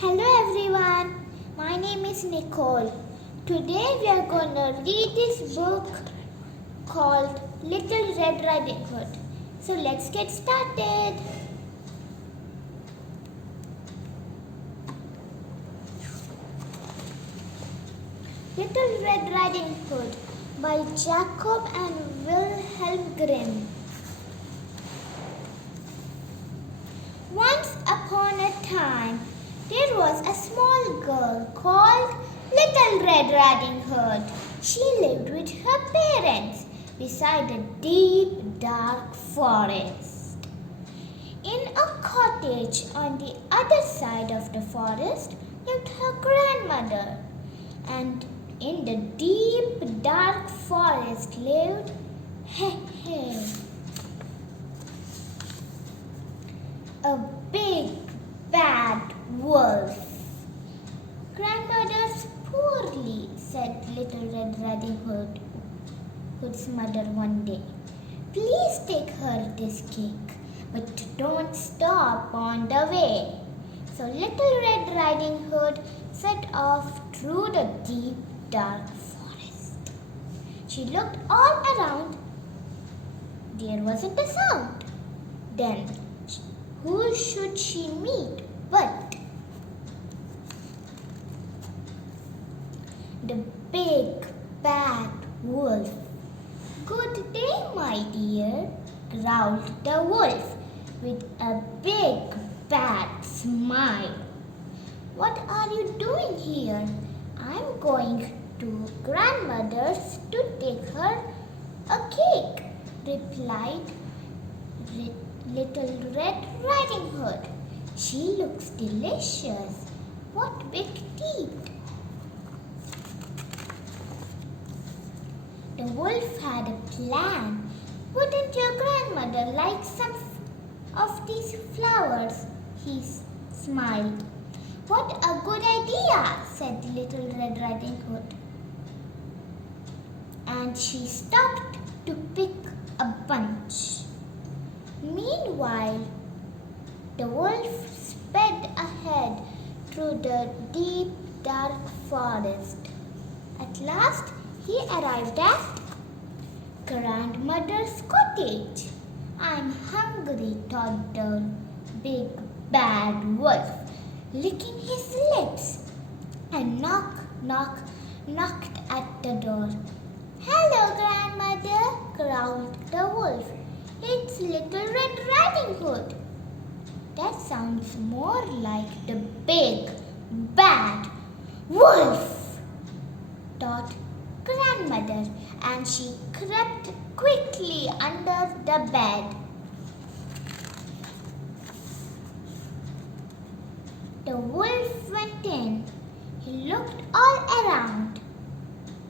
Hello everyone, my name is Nicole. Today we are going to read this book called Little Red Riding Hood. So let's get started. Little Red Riding Hood by Jacob and Wilhelm Grimm. Once upon a time, there was a small girl called Little Red Riding Hood. She lived with her parents beside a deep, dark forest. In a cottage on the other side of the forest lived her grandmother, and in the deep, dark forest lived a big, bad wolf. "Grandmother's poorly," said Little Red Riding Hood's mother one day. "Please take her this cake, but don't stop on the way." So Little Red Riding Hood set off through the deep, dark forest. She looked all around. There wasn't a sound. Then who should she meet but the big bad wolf? "Good day, my dear," growled the wolf with a big bad smile. "What are you doing here?" "I'm going to grandmother's to take her a cake," replied Little Red Riding Hood. "She looks delicious. What big teeth!" The wolf had a plan. "Wouldn't your grandmother like some of these flowers?" He smiled. "What a good idea," said Little Red Riding Hood. And she stopped to pick a bunch. Meanwhile, the wolf sped ahead through the deep, dark forest. At last, he arrived at grandmother's cottage. "I'm hungry," thought the big, bad wolf, licking his lips, and knocked at the door. "Hello, grandmother," growled the wolf. "It's Little Red Riding Hood." That sounds more like the big, bad wolf, thought grandmother, and she crept quickly under the bed. The wolf went in. He looked all around,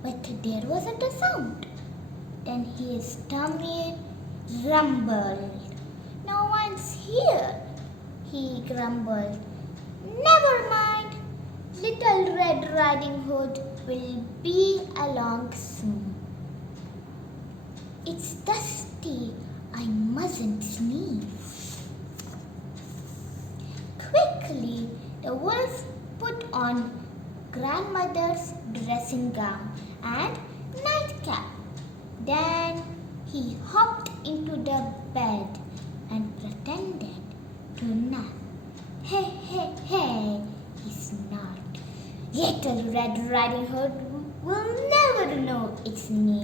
but there wasn't a sound. Then his tummy rumbled. "No one's here," he grumbled. "Never mind. Little Red Riding Hood will be along soon. It's dusty. I mustn't sneeze." Quickly, the wolf put on grandmother's dressing gown and nightcap. Then he hopped into the bed and pretended to nap. "Hey, hey, hey," he snarled. "Little Red Riding Hood will never know it's me.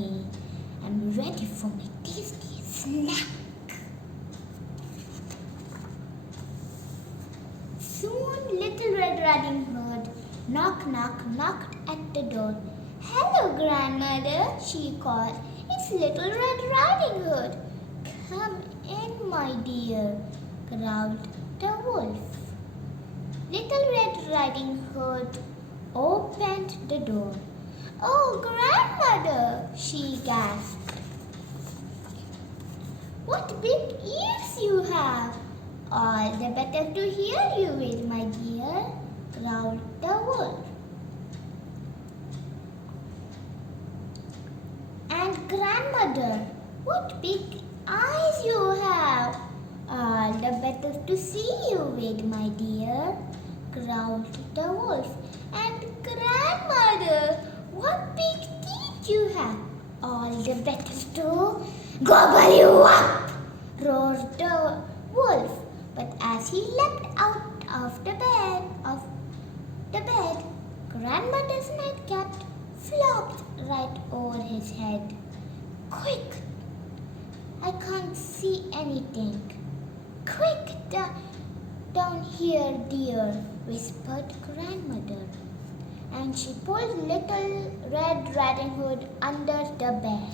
I'm ready for my tasty snack." Soon Little Red Riding Hood knocked at the door. "Hello, grandmother," she called. "It's Little Red Riding Hood." "Come in, my dear," growled the wolf. Little Red Riding Hood opened the door. "Oh, grandmother," she gasped. "What big ears you have!" "All the better to hear you with, my dear," growled the wolf. "And grandmother, what big eyes you have!" "All the better to see you with, my dear," growled the wolf. And grandmother, what big teeth you have! All the better to gobble you up, roared the wolf. But as he leapt out of the bed, grandmother's nightcap flopped right over his head. Quick! I can't see anything. Quick, down here, dear, whispered grandmother. And she pulled Little Red Riding Hood under the bed.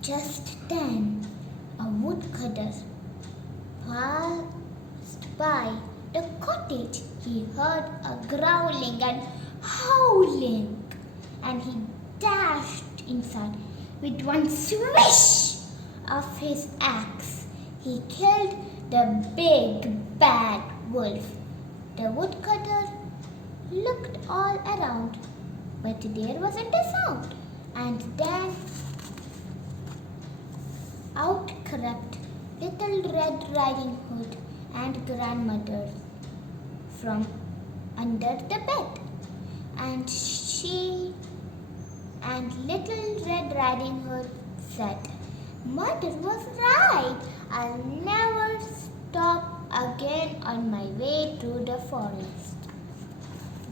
Just then, a woodcutter passed by the cottage. He heard a growling and howling, and he dashed inside. With one swish of his axe, he killed the big bad wolf. The woodcutter looked all around, but there wasn't a sound. And then out crept Little Red Riding Hood and grandmother from under the bed. And Little Red Riding Hood said, Mother was right. I'll never stop again on my way through the forest.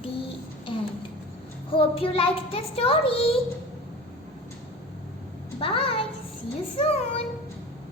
The end. Hope you liked the story. Bye. See you soon.